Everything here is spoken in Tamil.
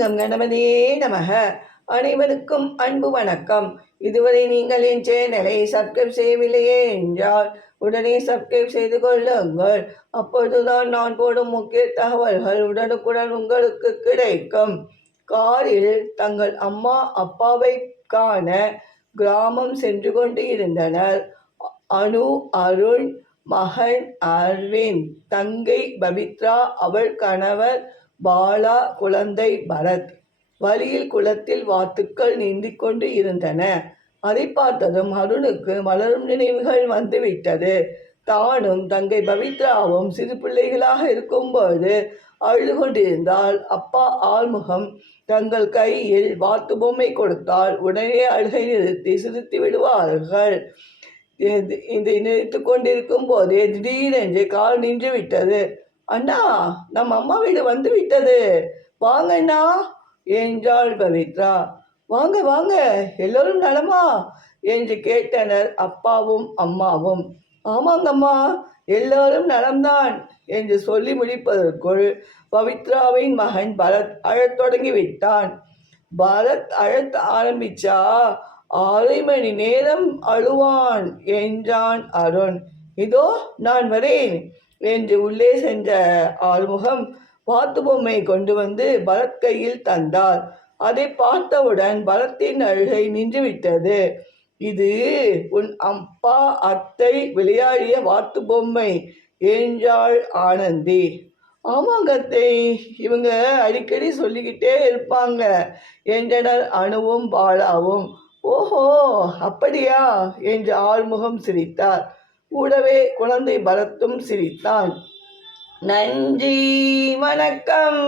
கம் கணபதியே நமக. அனைவருக்கும் அன்பு வணக்கம். இதுவரை நீங்கள் என் சேனலை சப்ஸ்கிரைப் செய்யவில்லையே என்றால் உடனே சப்ஸ்கிரைப் செய்து கொள்ளுங்கள். அப்பொழுதுதான் நான் போடும் முக்கிய தகவல்கள் உடனுக்குடன் உங்களுக்கு கிடைக்கும். காரில் தங்கள் அம்மா அப்பாவை காண கிராமம் சென்று கொண்டு இருந்தனர். அனு, அருண், மகன் அரவிந்த், தங்கை பவித்ரா, அவள் கணவர் பாலா, குழந்தை பரத். வழியில் குளத்தில் வாத்துக்கள் நீந்திக் கொண்டு இருந்தன. அதை பார்த்ததும் அருணுக்கு மலரும் நினைவுகள் வந்துவிட்டது. தானும் தங்கை பவித்ராவும் சிறு பிள்ளைகளாக இருக்கும்போது அழுது கொண்டிருந்தால் அப்பா ஆறுமுகம் தங்கள் கையில் வாத்து பொம்மை கொடுத்தால் உடனே அழுகை நிறுத்தி சிரித்து விடுவார்கள். இதை நிறுத்து கொண்டிருக்கும் போதே திடீரென்று கால் நின்று விட்டது. அண்ணா, நம் அம்மா வீடு வந்து விட்டது, வாங்கண்ணா என்றாள் பவித்ரா. வாங்க வாங்க, எல்லோரும் நலமா என்று கேட்டனர் அப்பாவும் அம்மாவும். ஆமாங்கம்மா, எல்லோரும் நலம்தான் என்று சொல்லி முடிப்பதற்குள் பவித்ராவின் மகன் பரத் அழத் தொடங்கி விட்டான். பரத் அழத் ஆரம்பிச்சா 6 மணி நேரம் அழுவான் என்றான் அருண். இதோ நான் வரேன் என்று உள்ளே சென்ற ஆறுமுகம் வாத்து பொம்மை கொண்டு வந்து பரத் கையில் தந்தார். அதை பார்த்தவுடன் பரத்தின் அழுகை நின்றுவிட்டது. இது உன் அப்பா அத்தை விளையாடிய வாத்து பொம்மை என்றாள் ஆனந்தி. ஆமாங்க அத்தை, இவங்க அடிக்கடி சொல்லிக்கிட்டே இருப்பாங்க என்றனர் அனுவும் பாலாவும். ஓஹோ, அப்படியா என்று ஆறுமுகம் சிரித்தார். கூடவே குழந்தை பரத்தும் சிரித்தான். நன்றி, வணக்கம்.